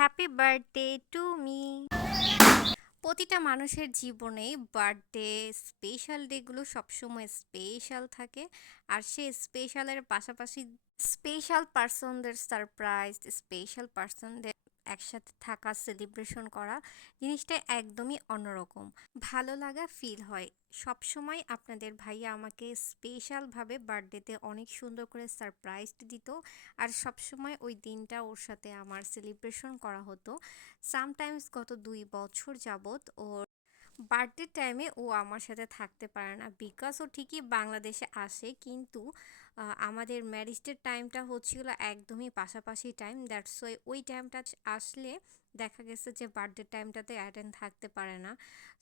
Happy birthday to me. প্রতিটা মানুষের জীবনেই বার্থডে স্পেশাল ডেগুলো সবসময় স্পেশাল থাকে। আর সে স্পেশালের পাশাপাশি স্পেশাল পার্সনদের সারপ্রাইজ, স্পেশাল পার্সনদের একসাথে থাকা, সেলিব্রেশন করা জিনিসটা একদমই অন্যরকম ভালো লাগা ফিল হয়। সবসময় আপনাদের ভাইয়া আমাকে স্পেশালভাবে বার্থডেতে অনেক সুন্দর করে সারপ্রাইজ দিত। আর সবসময় ওই দিনটা ওর সাথে আমার সেলিব্রেশন করা হতো। সামটাইমস গত ২ বছর যাবৎ ওর বার্থডে টাইমে ও আমার সাথে থাকতে পারে না, বিকজ ও ঠিকই বাংলাদেশে আসে, কিন্তু আমাদের ম্যারেজের টাইমটা হচ্ছিল একদমই পাশাপাশি টাইম। দ্যাটস ওয়াই ওই টাইমটা আসলে দেখা গেছে যে বার্থডে টাইমটাতে অ্যাটেন্ড থাকতে পারে না।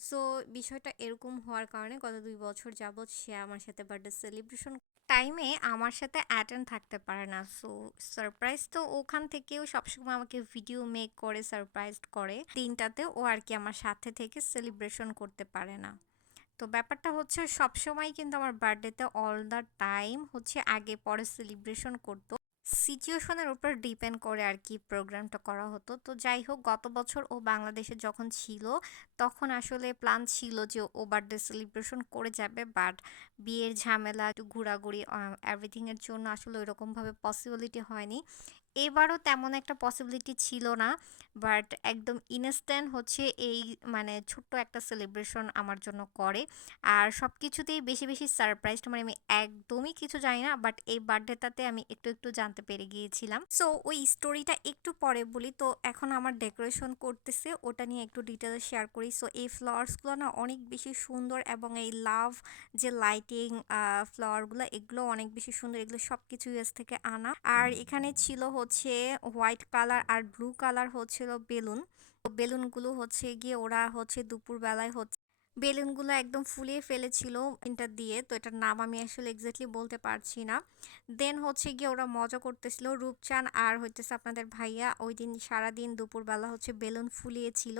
সো বিষয়টা এরকম হওয়ার কারণে গত ২ বছর যাবৎ সে আমার সাথে বার্থডে সেলিব্রেশন টাইমে আমার সাথে অ্যাটেন্ড থাকতে পারে না। সো সারপ্রাইজ তো ওখান থেকেও সবসময় আমাকে ভিডিও মেক করে সারপ্রাইজ করে দিনটাতে ও আর কি আমার সাথে থেকে সেলিব্রেশন করতে পারে না। তো ব্যাপারটা হচ্ছে সবসময় কিন্তু আমার বার্থডেতে অল দ্য টাইম হচ্ছে আগে পরে সেলিব্রেশন করতো, সিচুয়েশনের উপর ডিপেন্ড করে আর কি প্রোগ্রামটা করা হতো। তো যাই হোক, গত বছর ও বাংলাদেশে যখন ছিল তখন আসলে প্ল্যান ছিল যে ও বার্থডে সেলিব্রেশন করে যাবে, বাট বিয়ের ঝামেলা, একটু ঘোরাঘুরি, এভরিথিংয়ের জন্য আসলে ওইরকমভাবে পসিবিলিটি হয়নি। এবারও তেমন একটা পসিবিলিটি ছিল না, বাট একদম ইনস্ট্যান্ট হচ্ছে এই মানে ছোট্ট একটা সেলিব্রেশন আমার জন্য করে। আর সব কিছুতেই বেশি বেশি সারপ্রাইজড, মানে আমি একদমই কিছু জানি না, বাট এই বার্থডেটাতে আমি একটু একটু জানতে পেরে গিয়েছিলাম। সো ওই স্টোরিটা একটু পরে বলি। তো এখন আমার ডেকোরেশন করতেছে, ওটা নিয়ে একটু ডিটেলস শেয়ার করি। সো এই ফ্লাওয়ার্সগুলো না অনেক বেশি সুন্দর, এবং এই লাভ যে লাইটিং ফ্লাওয়ারগুলো, এগুলো অনেক বেশি সুন্দর। এগুলো সব কিছু ইউএস থেকে আনা। আর এখানে ছিল হচ্ছে হোয়াইট কালার আর ব্লু কালার হচ্ছিল বেলুন। তো বেলুনগুলো হচ্ছে গিয়ে ওরা হচ্ছে দুপুরবেলায় হচ্ছে বেলুনগুলো একদম ফুলিয়ে ফেলেছিল এটা দিয়ে। তো এটার নাম আমি আসলে এক্স্যাক্টলি বলতে পারছি না। দেন হচ্ছে গিয়ে ওরা মজা করতেছিল, রূপচান আর হইতেছে আপনাদের ভাইয়া ওই দিন সারাদিন দুপুরবেলা হচ্ছে বেলুন ফুলিয়েছিল।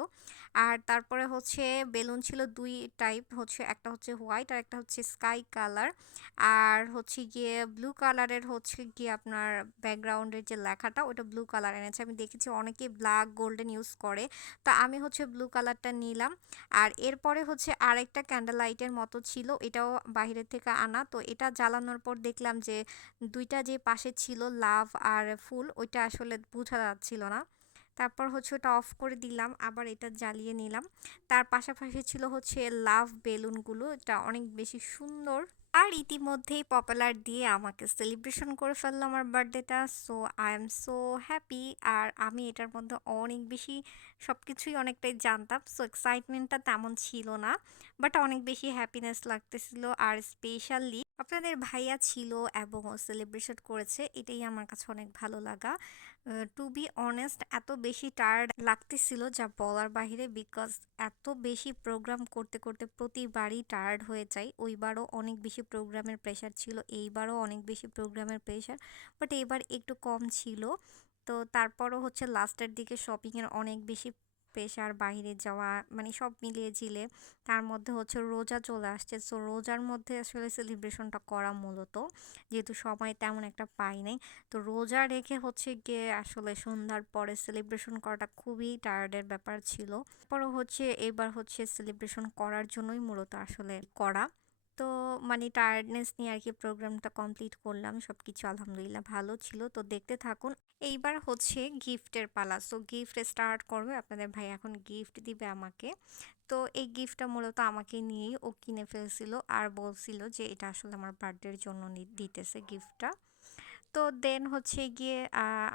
আর তারপরে হচ্ছে বেলুন ছিল দুই টাইপ, হচ্ছে একটা হচ্ছে হোয়াইট আর একটা হচ্ছে স্কাই কালার। আর হচ্ছে গিয়ে ব্লু কালারের হচ্ছে গিয়ে আপনার ব্যাকগ্রাউন্ডের যে লেখাটা ওটা ব্লু কালার এনেছে। আমি দেখেছি অনেকে ব্ল্যাক গোল্ডেন ইউজ করে, তো আমি হচ্ছে ব্লু কালারটা নিলাম। আর এরপরে হচ্ছে আরেকটা ক্যান্ডেল লাইটের মতো ছিল, এটাও বাইরে থেকে আনা। তো এটা জ্বালানোর পর দেখলাম যে দুইটা যে পাশে ছিল লাভ আর ফুল, ওইটা আসলে বোঝা যাচ্ছিল না। তারপর হচ্ছে ওটা অফ করে দিলাম, আবার এটা জ্বালিয়ে নিলাম। তার পাশাপাশি ছিল হচ্ছে লাভ বেলুনগুলো, এটা অনেক বেশি সুন্দর। আর ইতিমধ্যেই পপুলার দিয়ে আমাকে সেলিব্রেশন করে ফেললো আমার বার্থডেটা। So I am so happy. আর আমি এটার মধ্যে অনেক বেশি সব কিছুই অনেকটাই জানতাম, সো এক্সাইটমেন্টটা তেমন ছিল না, বাট অনেক বেশি হ্যাপিনেস লাগতেছিল। আর স্পেশালি আপনাদের ভাইয়া ছিল এবং ও সেলিব্রেশন করেছে, এটাই আমার কাছে অনেক ভালো লাগা। টু বি অনেস্ট, এত বেশি টায়ার্ড লাগতেছিল যা বলার বাহিরে, বিকজ এত বেশি প্রোগ্রাম করতে করতে প্রতিবারই টায়ার্ড হয়ে যাই। ওইবারও অনেক বেশি প্রোগ্রামের প্রেশার ছিল, এইবারও অনেক বেশি প্রোগ্রামের প্রেশার, বাট এইবার একটু কম ছিল। তো তারপরও হচ্ছে লাস্টের দিকে শপিংয়ের অনেক বেশি প্রেশার, বাইরে যাওয়া, মানে সব মিলিয়ে ঝিলে। তার মধ্যে হচ্ছে রোজা চলে আসছে, সো রোজার মধ্যে আসলে সেলিব্রেশনটা করা মূলত, যেহেতু সময় তেমন একটা পাই নাই। তো রোজা রেখে হচ্ছে গিয়ে আসলে সন্ধ্যার পরে সেলিব্রেশন করাটা খুবই টায়ার্ডের ব্যাপার ছিল। পরও হচ্ছে এবার হচ্ছে সেলিব্রেশন করার জন্যই মূলত আসলে করা। তো মানে টায়ার্ডনেস নিয়ে আর কি প্রোগ্রামটা কমপ্লিট করলাম, সব কিছু আলহামদুলিল্লাহ ভালো ছিল। তো দেখতে থাকুন। এইবার হচ্ছে গিফটের পালা। সো গিফট স্টার্ট করবে, আপনাদের ভাই এখন গিফট দিবে আমাকে। তো এই গিফটটা মূলত আমাকে নিয়েই ও কিনে ফেলছিল, আর বলছিল যে এটা আসলে আমার বার্থডের জন্য দিতেছে গিফটটা। তো দেন হচ্ছে গিয়ে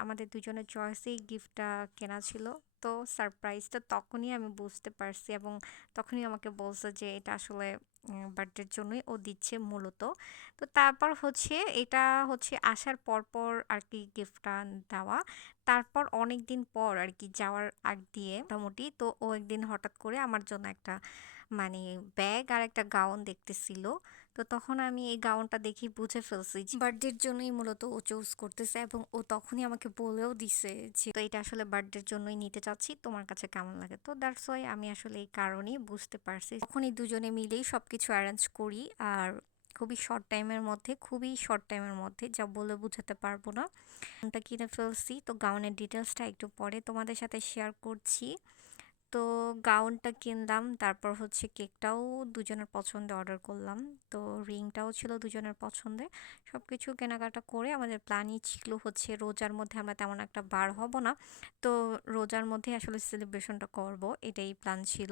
আমাদের দুজনের চয়েসেই গিফটটা কেনা ছিল। তো সারপ্রাইজটা তখনই আমি বুঝতে পারছি, এবং তখনই আমাকে বলছে যে এটা আসলে বার্থডের জন্যই ও দিচ্ছে মূলত। তো তারপর হচ্ছে এটা হচ্ছে আসার পর আর কি গিফটটা দেওয়া। তারপর অনেক দিন পর আর কি যাওয়ার আগ দিয়ে মোটামুটি, তো ও একদিন হঠাৎ করে আমার জন্য একটা মানে ব্যাগ আর একটা গাউন দেখতেছিল। তো তখন আমি এই গাউনটা দেখি বুঝে ফেলছি যে বার্থডের জন্যই মূলত ও চুজ করতেছে, এবং ও তখনই আমাকে বলেও দিছে যে তো এটা আসলে বার্থডের জন্যই নিতে চাচ্ছি, তোমার কাছে কেমন লাগে। তো দ্যাটস ওয়াই আমি আসলে এই কারণেই বুঝতে পারছি, তখনই দুজনে মিলেই সবকিছু অ্যারেঞ্জ করি। আর খুবই শর্ট টাইমের মধ্যে যা বলে বোঝাতে পারবো না। গাউনটা কিনে ফেলছি, তো গাউনের ডিটেলসটা একটু পরে তোমাদের সাথে শেয়ার করছি। তো গাউনটা কিনলাম, তারপর হচ্ছে কেকটাও দুজনের পছন্দে অর্ডার করলাম। তো রিংটাও ছিল দুজনের পছন্দের। সব কিছু কেনাকাটা করে আমাদের প্ল্যানই ছিল হচ্ছে রোজার মধ্যে আমরা তেমন একটা বার হব না। তো রোজার মধ্যে আসলে সেলিব্রেশনটা করব, এটাই প্ল্যান ছিল।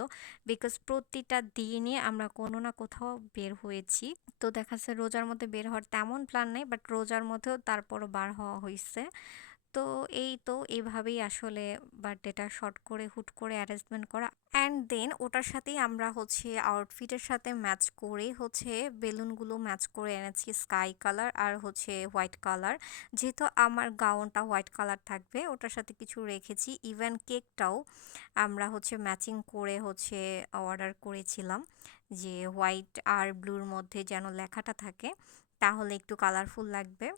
বিকজ প্রতিটা দিনই আমরা কোনো না কোথাও বের হয়েছি। তো দেখা যাচ্ছে রোজার মধ্যে বের হওয়ার তেমন প্ল্যান নেই, বাট রোজার মধ্যেও তারপরও বার হওয়া হয়েছে। তো এই তো এভাবেই আসলে বার্থডেটা শর্ট করে হুট করে অ্যারেঞ্জমেন্ট করা। অ্যান্ড দেন ওটার সাথেই আমরা হচ্ছে আউটফিটের সাথে ম্যাচ করে হচ্ছে বেলুনগুলো ম্যাচ করে এনেছি স্কাই কালার আর হচ্ছে হোয়াইট কালার। যেহেতু আমার গাউনটা হোয়াইট কালার থাকবে, ওটার সাথে কিছু রেখেছি। ইভেন কেকটাও আমরা হচ্ছে ম্যাচিং করে হচ্ছে অর্ডার করেছিলাম, যে হোয়াইট আর ব্লুর মধ্যে যেন লেখাটা থাকে, তাহলে একটু কালারফুল লাগবে।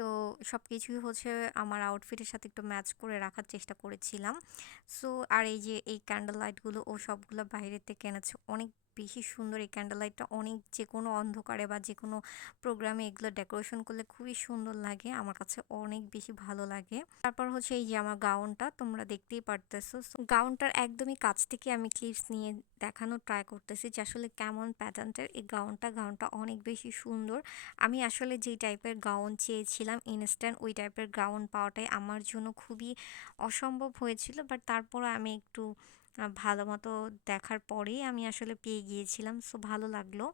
তো সব কিছুই হচ্ছে আমার আউটফিটের সাথে একটু ম্যাচ করে রাখার চেষ্টা করেছিলাম। সো আর এই যে এই ক্যান্ডেল লাইটগুলো ও সবগুলো বাইরে থেকে এনেছে, অনেক বেশি সুন্দর এই ক্যান্ডেল লাইটটা। অনেক যে কোনো অন্ধকারে বা যে কোনো প্রোগ্রামে এগুলো ডেকোরেশন করলে খুবই সুন্দর লাগে, আমার কাছে অনেক বেশি ভালো লাগে। তারপর হচ্ছে এই যে আমার গাউনটা তোমরা দেখতেই পারতেছো। গাউনটার একদমই কাছ থেকে আমি ক্লিপস নিয়ে দেখানোর ট্রাই করতেছি যে আসলে কেমন প্যাটার্নটার এই গাউনটা অনেক বেশি সুন্দর। আমি আসলে যেই টাইপের গাউন চেয়েছিলাম ইনস্ট্যান্ট, ওই টাইপের গাউন পাওয়াটাই আমার জন্য খুবই অসম্ভব হয়েছিল। বাট তারপরও আমি একটু ভালো মতো দেখার পরেই আমি আসলে পেয়ে গিয়েছিলাম, সো ভালো লাগলো।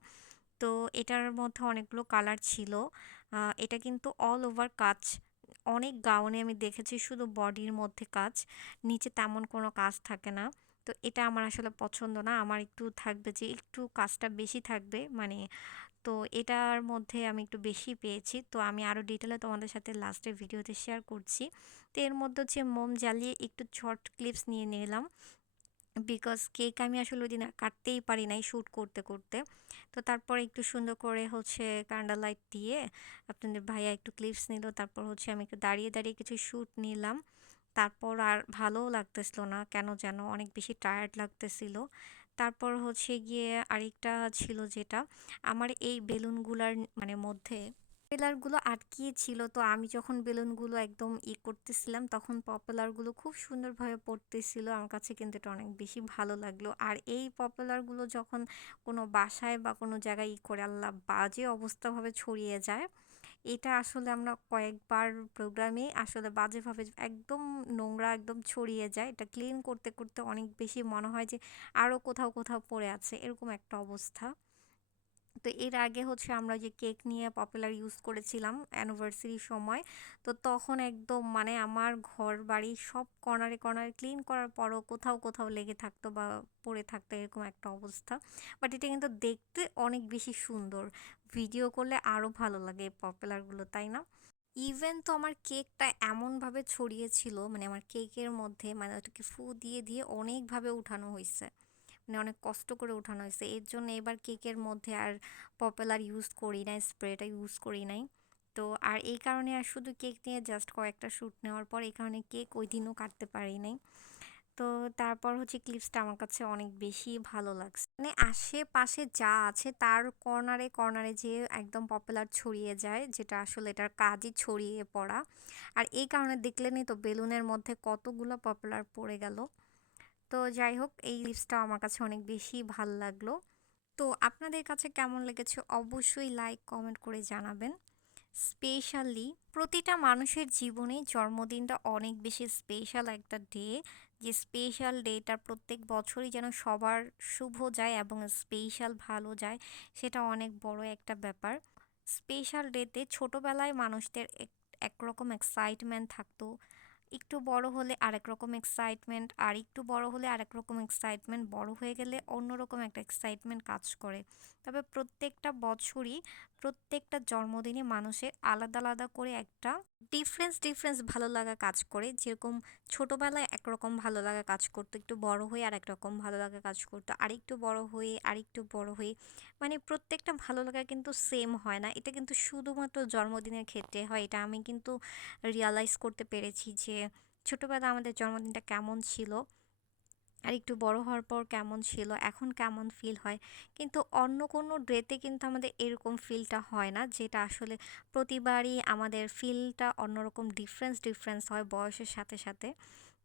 তো এটার মধ্যে অনেকগুলো কালার ছিল। এটা কিন্তু অল ওভার কাজ। অনেক গাউনে আমি দেখেছি শুধু বডির মধ্যে কাজ, নিচে তেমন কোনো কাজ থাকে না। তো এটা আমার আসলে পছন্দ না, আমার একটু থাকবে যে একটু কাজটা বেশি থাকবে, মানে তো এটার মধ্যে আমি একটু বেশি পেয়েছি। তো আমি আরও ডিটেলে তোমাদের সাথে লাস্টের ভিডিওতে শেয়ার করছি। তো এর মধ্যে হচ্ছে মোম জ্বালিয়ে একটু শর্ট ক্লিপস নিয়ে নিলাম, বিকজ কেক আমি আসলে ওই দিন আর কাটতেই পারি নাই শ্যুট করতে করতে। তো তারপরে একটু সুন্দর করে হচ্ছে ক্যান্ডেল লাইট দিয়ে আপনাদের ভাইয়া একটু ক্লিপস নিল, তারপর হচ্ছে আমি একটু দাঁড়িয়ে দাঁড়িয়ে কিছু শ্যুট নিলাম। তারপর আর ভালোও লাগতেছিল না, কেন যেন অনেক বেশি টায়ার্ড লাগতেছিল। তারপর হচ্ছে গিয়ে আরেকটা ছিল যেটা আমার এই বেলুনগুলার মানে মধ্যে পপুলারগুলো আটকিয়ে ছিল। তো আমি যখন বেলুনগুলো একদম করতেছিলাম তখন পপুলারগুলো খুব সুন্দরভাবে পড়তেছিল, আমার কাছে কিন্তু এটা অনেক বেশি ভালো লাগলো। আর এই পপুলারগুলো যখন কোনো বাসায় বা কোনো জায়গায় করে আল্লাহ বাজে অবস্থাভাবে ছড়িয়ে যায়, এটা আসলে আমরা কয়েকবার প্রোগ্রামে আসলে বাজেভাবে একদম নোংরা একদম ছড়িয়ে যায়, এটা ক্লিন করতে করতে অনেক বেশি মনে হয় যে আরও কোথাও কোথাও পড়ে আছে, এরকম একটা অবস্থা। তো এর আগে হচ্ছে আমরা যে কেক নিয়ে পপুলার ইউজ করেছিলাম অ্যানিভার্সারির সময়, তো তখন একদম মানে আমার ঘর বাড়ি সব কর্নারে কর্নারে ক্লিন করার পরও কোথাও কোথাও লেগে থাকতো বা পড়ে থাকতো, এরকম একটা অবস্থা। বাট এটা কিন্তু দেখতে অনেক বেশি সুন্দর, ভিডিও করলে আরও ভালো লাগে এই পপুলারগুলো, তাই না? ইভেন তো আমার কেকটা এমনভাবে ছড়িয়েছিল, মানে আমার কেকের মধ্যে মানে ওটাকে ফু দিয়ে দিয়ে অনেকভাবে উঠানো হয়েছে, মানে অনেক কষ্ট করে উঠানো হয়েছে। এর জন্য এবার কেকের মধ্যে আর পপুলার ইউজ করি নাই, স্প্রেটা ইউজ করি নাই। তো আর এই কারণে আর শুধু কেক নিয়ে জাস্ট কয়েকটা শ্যুট নেওয়ার পর এই কারণে কেক ওই দিনও কাটতে পারি নাই। তো তারপর হচ্ছে ক্লিপসটা আমার কাছে অনেক বেশি ভালো লাগছে, মানে আশেপাশে যা আছে তার কর্নারে কর্নারে যে একদম পপুলার ছড়িয়ে যায়, যেটা আসলে এটার কাজই ছড়িয়ে পড়া। আর এই কারণে দেখলেনই তো বেলুনের মধ্যে কতগুলো পপুলার পড়ে গেল। তো যাই হোক এই লিপসটা আমার কাছে অনেক বেশি ভাল লাগলো। তো আপনাদের কাছে কেমন লেগেছে অবশ্যই লাইক কমেন্ট করে জানাবেন। স্পেশালি প্রতিটা মানুষের জীবনে জন্মদিনটা অনেক বেশি স্পেশাল একটা ডে, যে স্পেশাল ডেটা প্রত্যেক বছরই যেন সবার শুভ যায় এবং স্পেশাল ভালো যায়, সেটা অনেক বড় একটা ব্যাপার। স্পেশাল ডেতে ছোটবেলায় মানুষদের একরকম এক্সাইটমেন্ট থাকতো, একটু বড় হলে আরেক রকম এক্সাইটমেন্ট, আর একটু বড় হলে আরেক রকম এক্সাইটমেন্ট, বড় হয়ে গেলে অন্যরকম একটা এক্সাইটমেন্ট কাজ করে। তবে প্রত্যেকটা বছরই প্রত্যেকটা জন্মদিনে মানুষের আলাদা আলাদা করে একটা ডিফারেন্স ভালো লাগা কাজ করে। যেরকম ছোটবেলায় একরকম ভালো লাগা কাজ করতো, একটু বড় হয়ে আর একরকম ভালো লাগা কাজ করতো, আরেকটু বড় হয়ে আরেকটু বড় হয়ে, মানে প্রত্যেকটা ভালো লাগা কিন্তু সেম হয় না। এটা কিন্তু শুধুমাত্র জন্মদিনের ক্ষেত্রে হয়, এটা আমি কিন্তু রিয়ালাইজ করতে পেরেছি যে ছোটবেলা আমাদের জন্মদিনটা কেমন ছিল। আর একটু বড় হওয়ার পর কেমন ছিল, এখন কেমন ফিল হয়। কিন্তু অন্য কোনো ডেতে কিন্তু আমাদের এরকম ফিলটা হয় না, যেটা আসলে প্রতিবারই আমাদের ফিলটা অন্যরকম ডিফারেন্স হয় বয়সের সাথে সাথে।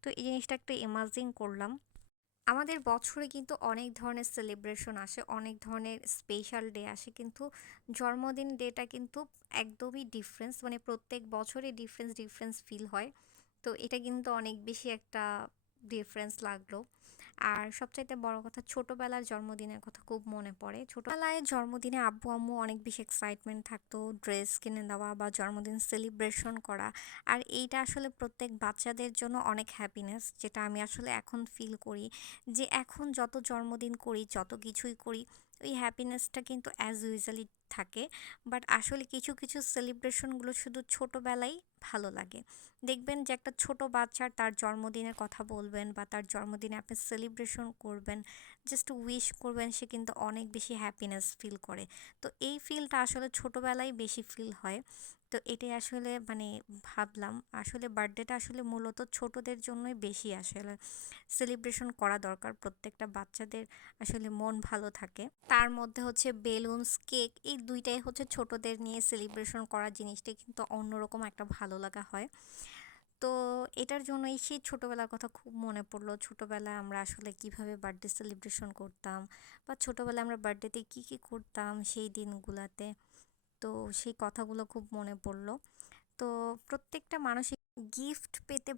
তো এই জিনিসটা একটু ইমাজিন করলাম। আমাদের বছরে কিন্তু অনেক ধরনের সেলিব্রেশন আসে, অনেক ধরনের স্পেশাল ডে আসে, কিন্তু জন্মদিন ডেটা কিন্তু একদমই ডিফারেন্স, মানে প্রত্যেক বছরে ডিফারেন্স ফিল হয়। তো এটা কিন্তু অনেক বেশি একটা ডিফারেন্স লাগলো। আর সবচাইতে বড় কথা, ছোটবেলার জন্মদিনের কথা খুব মনে পড়ে। ছোটবেলায় জন্মদিনে আব্বু আম্মু অনেক বেশি এক্সাইটমেন্ট থাকতো, ড্রেস কিনে দেওয়া বা জন্মদিন সেলিব্রেশন করা। আর এইটা আসলে প্রত্যেক বাচ্চাদের জন্য অনেক হ্যাপিনেস, যেটা আমি আসলে এখন ফিল করি, যে এখন যত জন্মদিন করি, যত কিছুই করি, ওই হ্যাপিনেসটা কিন্তু অ্যাজ ইউজুয়ালি থাকে। বাট আসলে কিছু কিছু সেলিব্রেশনগুলো শুধু ছোটোবেলায় ভালো লাগে। দেখবেন যে একটা ছোট বাচ্চার তার জন্মদিনের কথা বলবেন বা তার জন্মদিনে আপনি সেলিব্রেশন করবেন, জাস্ট উইশ করবেন, সে কিন্তু অনেক বেশি হ্যাপিনেস ফিল করে। তো এই ফিলটা আসলে ছোটোবেলায় বেশি ফিল হয়। তো এটাই আসলে মানে ভাবলাম, আসলে বার্থডেটা আসলে মূলত ছোটদের জন্যই বেশি আসলে সেলিব্রেশন করা দরকার। প্রত্যেকটা বাচ্চাদের আসলে মন ভালো থাকে। তার মধ্যে হচ্ছে বেলুনস, কেক, এই দুইটাই হচ্ছে ছোটদের নিয়ে সেলিব্রেশন করার জিনিসটাই কিন্তু অন্যরকম একটা ভালো লাগা হয়। তো এটার জন্যই সেই ছোটোবেলার কথা খুব মনে পড়লো। ছোটোবেলায় আমরা আসলে কিভাবে বার্থডে সেলিব্রেশন করতাম, বা ছোটোবেলায় আমরা বার্থডেতে কী কী করতাম সেই দিনগুলাতে। তো সেই কথাগুলো খুব মনে পড়লো। তো প্রত্যেকটা মানুষের গিফট পেতে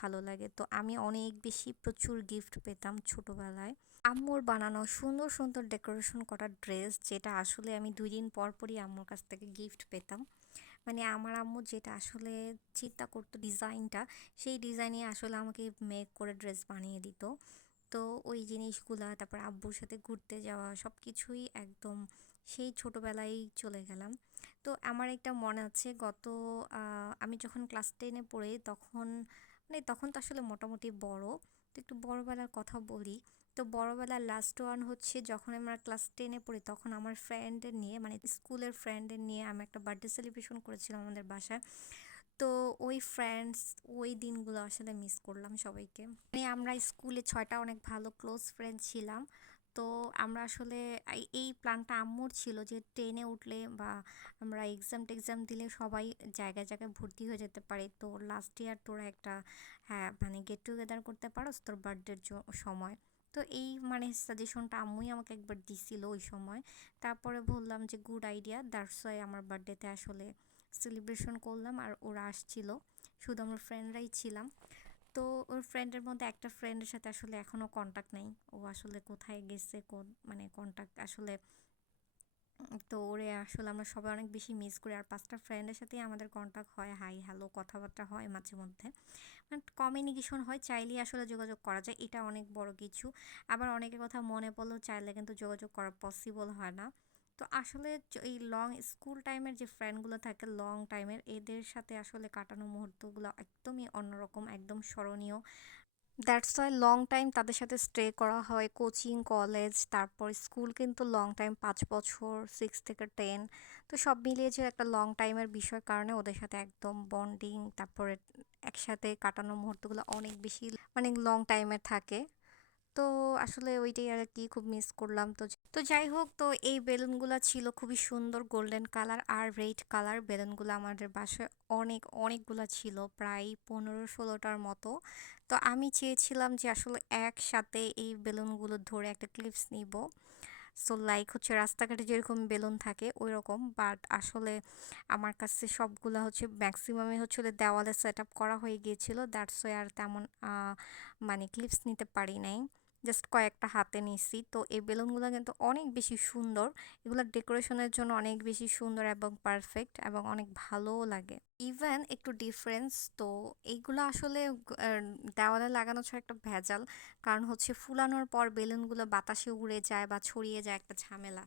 ভালো লাগে। তো আমি অনেক বেশি প্রচুর গিফট পেতাম ছোটোবেলায়। আম্মুর বানানো সুন্দর সুন্দর ডেকোরেশন করা ড্রেস, যেটা আসলে আমি 2 দিন পর পরই আম্মুর কাছ থেকে গিফট পেতাম। মানে আমার আম্মু যেটা আসলে চিন্তা করতো ডিজাইনটা, সেই ডিজাইনে আসলে আমাকে মেক করে ড্রেস বানিয়ে দিত। তো ওই জিনিসগুলা, তারপর আব্বুর সাথে ঘুরতে যাওয়া, সব কিছুই একদম সেই ছোটোবেলায় চলে গেলাম। তো আমার একটা মনে আছে, আমি যখন ক্লাস 10-এ পড়ি, তখন মানে তখন তো আসলে মোটামুটি বড়। তো একটু বড়বেলার কথা বলি। তো বড়বেলার লাস্ট ওয়ান হচ্ছে, যখন আমরা ক্লাস 10-এ পড়ি, তখন আমার ফ্রেন্ডদের নিয়ে, মানে স্কুলের ফ্রেন্ডদের নিয়ে আমি একটা বার্থডে সেলিব্রেশন করেছিলাম আমাদের বাসায়। তো ওই ফ্রেন্ডস, ওই দিনগুলো আসলে মিস করলাম সবাইকে। মানে আমরা স্কুলে 6টা অনেক ভালো ক্লোজ ফ্রেন্ড ছিলাম। তো আমরা আসলে এই প্ল্যানটা আম্মুর ছিল যে 10-এ উঠলে বা আমরা এক্সাম দিলে সবাই জায়গায় জায়গায় ভর্তি হয়ে যেতে পারি। তো লাস্ট ইয়ার তোরা একটা, হ্যাঁ মানে গেট টুগেদার করতে পারোস তোর বার্থডের সময়। তো এই মানে সাজেশনটা আম্মুই আমাকে একবার দিছিল ওই সময়। তারপরে বললাম যে গুড আইডিয়া, দ্যাটস ওয়াই আমার বার্থডেতে আসলে সেলিব্রেশন করলাম। আর ওরা আসছিল, শুধু আমরা ফ্রেন্ডরাই ছিলাম। তো ওর ফ্রেন্ডের মধ্যে একটা ফ্রেন্ডের সাথে আসলে এখনও কন্টাক্ট নেই। ও আসলে কোথায় গেছে, মানে কন্টাক্ট আসলে, তো ওরে আসলে আমরা সবাই অনেক বেশি মিস করি। আর 5টা ফ্রেন্ডের সাথেই আমাদের কন্টাক্ট হয়, হাই হ্যালো কথাবার্তা হয় মাঝে মধ্যে, মানে কমিউনিকেশন হয়, চাইলেই আসলে যোগাযোগ করা যায়, এটা অনেক বড় কিছু। আবার অনেকের কথা মনে পড়লেও চাইলে কিন্তু যোগাযোগ করা পসিবল হয় না। তো আসলে এই লং স্কুল টাইমের যে ফ্রেন্ডগুলো থাকে লং টাইমের, এদের সাথে আসলে কাটানো মুহূর্তগুলো একদমই অন্যরকম, একদম স্মরণীয়। দ্যাটস ওয়াই লং টাইম তাদের সাথে স্টে করা হয়, কোচিং, কলেজ, তারপর স্কুল কিন্তু লং টাইম, 5 বছর, 6 থেকে 10। তো সব মিলিয়ে যে একটা লং টাইমের বিষয় কারণে ওদের সাথে একদম বন্ডিং, তারপরে একসাথে কাটানো মুহূর্তগুলো অনেক বেশি মানে লং টাইমের থাকে। তো আসলে ওইটাই আর কি খুব মিস করলাম। তো যাই হোক, তো এই বেলুনগুলো ছিল খুবই সুন্দর, গোল্ডেন কালার আর রেড কালার বেলুনগুলো আমাদের বাসায় অনেকগুলো ছিল, প্রায় 15-16টার মতো। তো আমি চেয়েছিলাম যে আসলে একসাথে এই বেলুনগুলো ধরে একটা ক্লিপস নিব। সো লাইক হচ্ছে রাস্তাঘাটে যেরকম বেলুন থাকে ওই রকম, বাট আসলে আমার কাছে সবগুলো হচ্ছে ম্যাক্সিমামে হচ্ছে ওদের দেওয়ালে সেট আপ করা হয়ে গিয়েছিল। দ্যাটস ওয়াই আর তেমন মানে ক্লিপস নিতে পারি নাই, জাস্ট কয়েকটা হাতে নিছি। তো এই বেলুনগুলো কিন্তু অনেক বেশি সুন্দর, এগুলো ডেকোরেশনের জন্য অনেক বেশি সুন্দর এবং পারফেক্ট এবং অনেক ভালোও লাগে। ইভেন একটু ডিফারেন্স, তো এইগুলো আসলে দেওয়ালে লাগানো ছাড়া একটা ভেজাল, কারণ হচ্ছে ফুলানোর পর বেলুনগুলো বাতাসে উড়ে যায় বা ছড়িয়ে যায়, একটা ঝামেলা।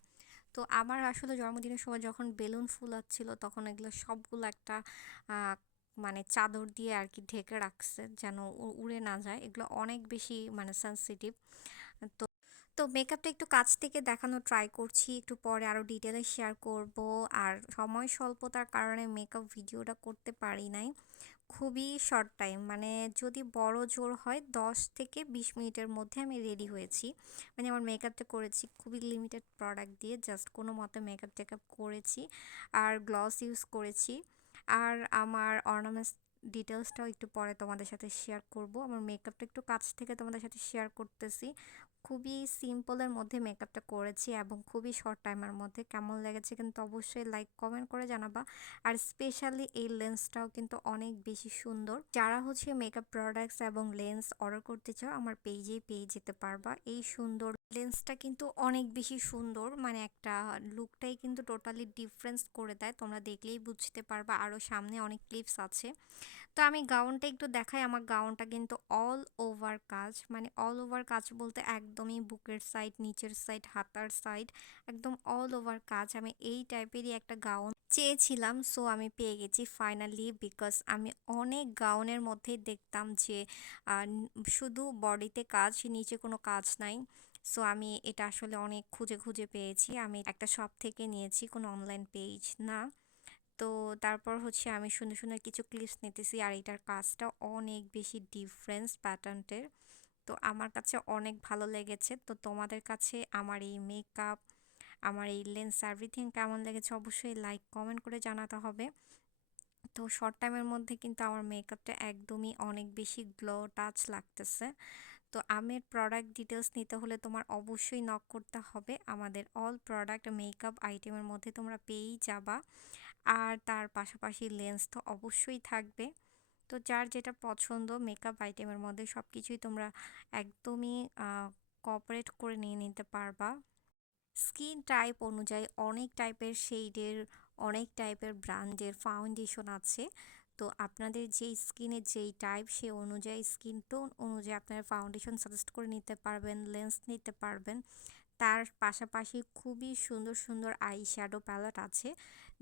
তো আমার আসলে জন্মদিনের সময় যখন বেলুন ফুলাচ্ছিল, তখন এগুলো সবগুলো একটা আহ, মানে চাদর দিয়ে আর কি ঢেকে রাখছে, যেন উড়ে না যায়। এগুলো অনেক বেশি মানে সেনসিটিভ। তো তো মেকআপটা একটু কাছ থেকে দেখানো ট্রাই করছি, একটু পরে আরও ডিটেলে শেয়ার করব। আর সময় স্বল্পতার কারণে মেকআপ ভিডিওটা করতে পারি নাই। খুবই শর্ট টাইম, মানে যদি বড় জোর হয় 10 থেকে 20 মিনিটের মধ্যে আমি রেডি হয়েছি। মানে আমার মেকআপটা করেছি খুবই লিমিটেড প্রোডাক্ট দিয়ে, জাস্ট কোনো মতে মেকআপ টেকআপ করেছি আর গ্লস ইউজ করেছি। আর আমার অর্নামেন্টস ডিটেলসটাও একটু পরে তোমাদের সাথে শেয়ার করব। আমার মেকআপটা একটু কাছ থেকে তোমাদের সাথে শেয়ার করতেছি। খুবই সিম্পলের মধ্যে মেকআপটা করেছি এবং খুবই শর্ট টাইমের মধ্যে। কেমন লেগেছে কিন্তু অবশ্যই লাইক কমেন্ট করে জানাবা। আর স্পেশালি এই লেন্সটাও কিন্তু অনেক বেশি সুন্দর। যারা হচ্ছে মেকআপ প্রোডাক্টস এবং লেন্স অর্ডার করতে চাও আমার পেজেই পেয়ে যেতে পারবা। এই সুন্দর লেন্সটা কিন্তু অনেক বেশি সুন্দর, মানে একটা লুকটাই কিন্তু টোটালি ডিফারেন্স করে দেয়, তোমরা দেখলেই বুঝতে পারবা। আরও সামনে অনেক ক্লিপস আছে। তো আমি গাউনটা একটু দেখাই। আমার গাউনটা কিন্তু অল ওভার কাজ, মানে অল ওভার কাজ বলতে একদমই বুকের সাইড, নিচের সাইড, হাতার সাইড, একদম অল ওভার কাজ। আমি এই টাইপেরই একটা গাউন চেয়েছিলাম, সো আমি পেয়ে গেছি ফাইনালি। বিকজ আমি অনেক গাউনের মধ্যেই দেখতাম যে শুধু বডিতে কাজ, নিচে কোনো কাজ নাই। সো আমি এটা আসলে অনেক খুঁজে খুঁজে পেয়েছি। আমি একটা শপ থেকে নিয়েছি, কোনো অনলাইন পেজ না। তো তারপর হচ্ছে আমি সুন্দর সুন্দর কিছু ক্লিপস নিতেছি, আর এটার কাজটা অনেক বেশি ডিফারেন্স প্যাটার্নের। তো আমার কাছে অনেক ভালো লেগেছে। তো তোমাদের কাছে আমার এই মেকআপ, আমার এই লেন্স এভরিথিং কেমন লেগেছে অবশ্যই লাইক কমেন্ট করে জানাতে হবে। তো শর্ট টাইমের মধ্যে কিন্তু আমার মেকআপটা একদমই অনেক বেশি গ্লো টাচ লাগতেছে। তো আমের প্রোডাক্ট ডিটেলস নিতে হলে তোমার অবশ্যই নক করতে হবে। আমাদের অল প্রোডাক্ট মেকআপ আইটেমের মধ্যে তোমরা পেয়েই যাবা। আর তার পাশাপাশি লেন্স তো অবশ্যই থাকবে। তো যার যেটা পছন্দ মেকআপ আইটেমের মধ্যে সব কিছুই তোমরা একদমই কোঅপারেট করে নিয়ে নিতে পারবা। স্কিন টাইপ অনুযায়ী অনেক টাইপের শেডের, অনেক টাইপের ব্র্যান্ডের ফাউন্ডেশন আছে। তো আপনাদের যেই স্কিনের যেই টাইপ সে অনুযায়ী স্কিন টোন অনুযায়ী আপনারা ফাউন্ডেশন সাজেস্ট করে নিতে পারবেন, লেন্স নিতে পারবেন। তার পাশাপাশি খুবই সুন্দর সুন্দর আই শ্যাডো প্যালেট আছে,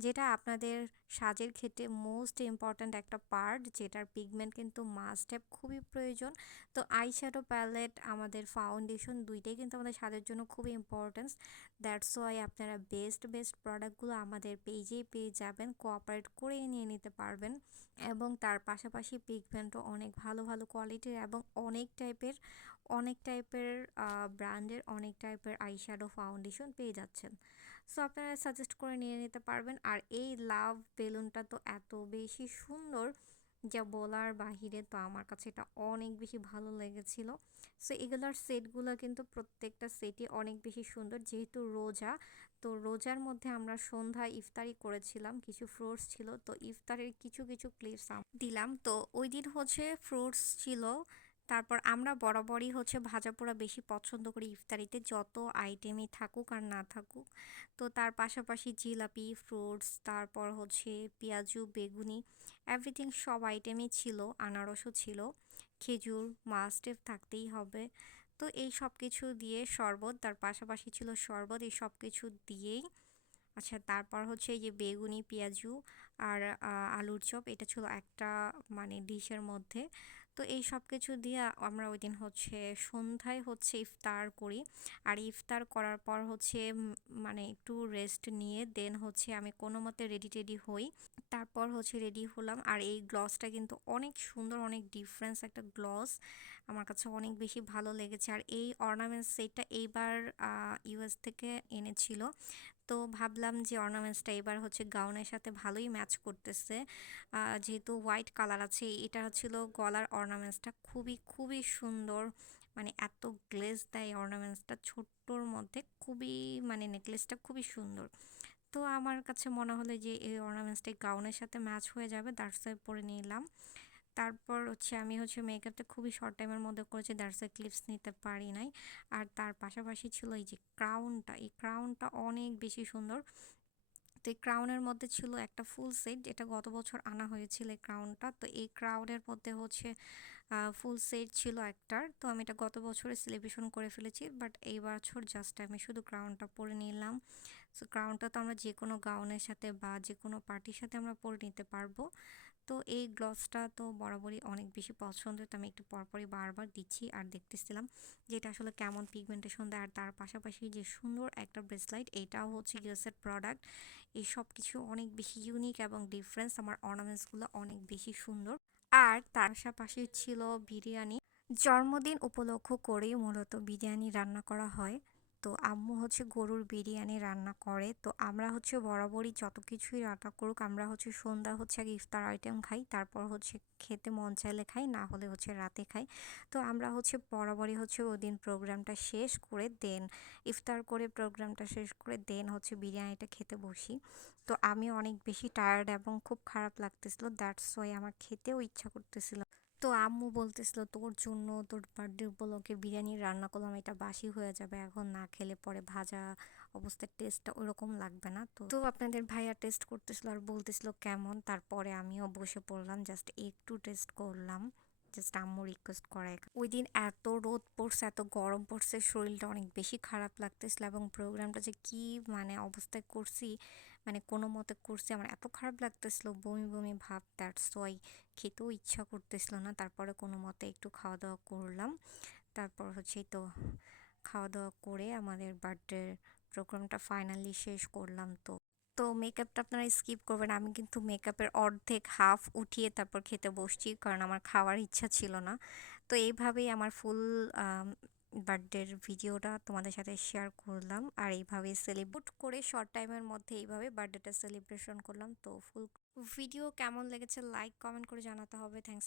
যেটা আপনাদের সাজের ক্ষেত্রে মোস্ট ইম্পর্ট্যান্ট একটা পার্ট, যেটার পিগমেন্ট কিন্তু মাস্ট হ্যাভ খুবই প্রয়োজন। তো আই শ্যাডো প্যালেট, আমাদের ফাউন্ডেশন দুইটাই কিন্তু আমাদের সাজের জন্য খুবই ইম্পর্টেন্স। দ্যাটস ওয়াই আপনারা বেস্ট বেস্ট প্রোডাক্টগুলো আমাদের পেজেই পেয়ে যাবেন, কোঅপারেট করে নিয়ে নিতে পারবেন। এবং তার পাশাপাশি পিগমেন্টও অনেক ভালো ভালো কোয়ালিটির এবং অনেক টাইপের ব্র্যান্ডের অনেক টাইপের আইশ্যাডো ফাউন্ডেশন পেয়ে যাচ্ছেন। সো আপনারা সাজেস্ট করে নিয়ে নিতে পারবেন। আর এই লাভ বেলুনটা তো এত বেশি সুন্দর যা বলার বাহিরে। তো আমার কাছে এটা অনেক বেশি ভালো লেগেছিল। সো এগুলোর সেটগুলো কিন্তু প্রত্যেকটা সেটই অনেক বেশি সুন্দর। যেহেতু রোজা, তো রোজার মধ্যে আমরা সন্ধ্যায় ইফতারি করেছিলাম, কিছু ফ্রুটস ছিল, তো ইফতারের কিছু কিছু ক্লিপস দিলাম। তো ওই দিন হচ্ছে ফ্রুটস ছিল। তারপর আমরা বরাবরই হচ্ছে ভাজা পোড়া বেশি পছন্দ করি ইফতারিতে, যত আইটেমই থাকুক আর না থাকুক। তো তার পাশাপাশি জিলাপি, ফ্রুটস, তারপর হচ্ছে পেঁয়াজু, বেগুনি, এভরিথিং সব আইটেমই ছিল। আনারসও ছিল, খেজুর মাস্ট থাকতেই হবে। তো এই সব কিছু দিয়ে শরবত, তার পাশাপাশি ছিল শরবত, এই সব কিছু দিয়েই। আচ্ছা, তারপর হচ্ছে এই যে বেগুনি, পেঁয়াজু আর আলুর চপ, এটা ছিল একটা মানে ডিশের মধ্যে। তো এই সব কিছু দিয়ে আমরা ওই দিন হচ্ছে সন্ধ্যায় হচ্ছে ইফতার করি। আর ইফতার করার পর হচ্ছে মানে একটু রেস্ট নিয়ে দেন হচ্ছে আমি কোনো মতে রেডি টেডি হই। তারপর হচ্ছে রেডি হলাম। আর এই গ্লসটা কিন্তু অনেক সুন্দর, অনেক ডিফারেন্স একটা গ্লস, আমার কাছে অনেক বেশি ভালো লেগেছে। আর এই অর্নামেন্টস সেটটা এইবার ইউএস থেকে এনেছিল। তো ভাবলাম যে অর্নামেন্টসটা এবার হচ্ছে গাউনের সাথে ভালোই ম্যাচ করতেছে। যেহেতু হোয়াইট কালার আছে, এটা হচ্ছিল গলার অর্নামেন্টসটা খুবই খুবই সুন্দর। মানে এত গ্লেজ দেয় অর্নামেন্টসটা ছোট্টর মধ্যে, খুবই মানে নেকলেসটা খুবই সুন্দর। তো আমার কাছে মনে হলো যে এই অর্নামেন্টসটা গাউনের সাথে ম্যাচ হয়ে যাবে, দ্যাটস ওয়াই পরে নিলাম। তারপর হচ্ছে আমি হচ্ছে মেকআপটা খুবই শর্ট টাইমের মধ্যে করেছি, দ্যাটস ওয়াই ক্লিপস নিতে পারি নাই। আর তার পাশাপাশি ছিল এই যে ক্রাউনটা, এই ক্রাউনটা অনেক বেশি সুন্দর। তো এই ক্রাউনের মধ্যে ছিল একটা ফুল সেট, যেটা গত বছর আনা হয়েছিল এই ক্রাউনটা। তো এই ক্রাউনের মধ্যে হচ্ছে ফুল সেট ছিল একটার। তো আমি এটা গত বছরে সেলিব্রেশন করে ফেলেছি, বাট এই বছর জাস্ট আমি শুধু ক্রাউনটা পরে নিলাম। সো ক্রাউনটা তো আমরা যে কোনো গাউনের সাথে বা যে কোনো পার্টির সাথে আমরা পরে নিতে পারবো। তো এই গ্লভসটা তো বরাবরই অনেক বেশি পছন্দের, তো আমি একটু পরপরই বারবার দিচ্ছি আর দেখতেছিলাম যে এটা আসলে কেমন পিগমেন্টেশন দেয়। আর তার পাশাপাশি যে সুন্দর একটা ব্রেসলাইট, এইটাও হচ্ছে ইউএসের প্রোডাক্ট। এই সব কিছু অনেক বেশি ইউনিক এবং ডিফারেন্স, আমার অর্নামেন্টসগুলো অনেক বেশি সুন্দর। আর তার পাশাপাশি ছিল বিরিয়ানি। জন্মদিন উপলক্ষ করেই মূলত বিরিয়ানি রান্না করা হয়। তো আম্মু হচ্ছে গরুর বিরিয়ানি রান্না করে। তো আমরা হচ্ছে বরাবরই যত কিছুই রান্না করুক, আমরা হচ্ছে সন্ধ্যা হচ্ছে আগে ইফতার আইটেম খাই, তারপর হচ্ছে খেতে মন চাইলে খাই, না হলে হচ্ছে রাতে খাই। তো আমরা হচ্ছে বরাবরই হচ্ছে ওদিন প্রোগ্রামটা শেষ করে দেন ইফতার করে প্রোগ্রামটা শেষ করে দেন হচ্ছে বিরিয়ানিটা খেতে বসি। তো আমি অনেক বেশি টায়ার্ড এবং খুব খারাপ লাগতেছিল, দ্যাটস ওয়াই আমার খেতেও ইচ্ছা করতেছিল। তো আম্মু বলতেছিল তোর জন্য তোর বার্থডে উপলক্ষে বিরিয়ানি রান্না করলাম, এটা বাসি হয়ে যাবে, এখন না খেলে পরে ভাজা অবস্থার টেস্টটা ওরকম লাগবে না। তো তো আপনাদের ভাইয়া টেস্ট করতেছিল আর বলতেছিল কেমন, তারপরে আমিও বসে পড়লাম, জাস্ট একটু টেস্ট করলাম, জাস্ট আম্মু রিকোয়েস্ট করে। ওই দিন এত রোদ পড়ছে, এত গরম পড়ছে, শরীরটা অনেক বেশি খারাপ লাগতেছিল এবং প্রোগ্রামটা যে কি মানে অবস্থায় করছি, মানে কোনো মতে করছি, আমার এত খারাপ লাগতেছিল, বমি বমি ভাব, দ্যাটস ওয়াই খেতেও ইচ্ছা করতেছিল না। তারপরে কোনো মতে একটু খাওয়া দাওয়া করলাম, তারপর হচ্ছে এই তো খাওয়া দাওয়া করে আমাদের বার্থডে প্রোগ্রামটা ফাইনালি শেষ করলাম। তো তো মেকআপটা আপনারা স্কিপ করবেন, আমি কিন্তু মেকআপের অর্ধেক হাফ উঠিয়ে তারপর খেতে বসছি, কারণ আমার খাওয়ার ইচ্ছা ছিল না। তো এইভাবেই আমার ফুল বার্থডের ভিডিওটা তোমাদের সাথে শেয়ার করলাম, আর এইভাবেই সেলিব্রেট করে শর্ট টাইমের মধ্যে এইভাবে বার্থডেটা সেলিব্রেশন করলাম। তো ফুল ভিডিও কেমন লেগেছে লাইক কমেন্ট করে জানাতে হবে। থ্যাংকস।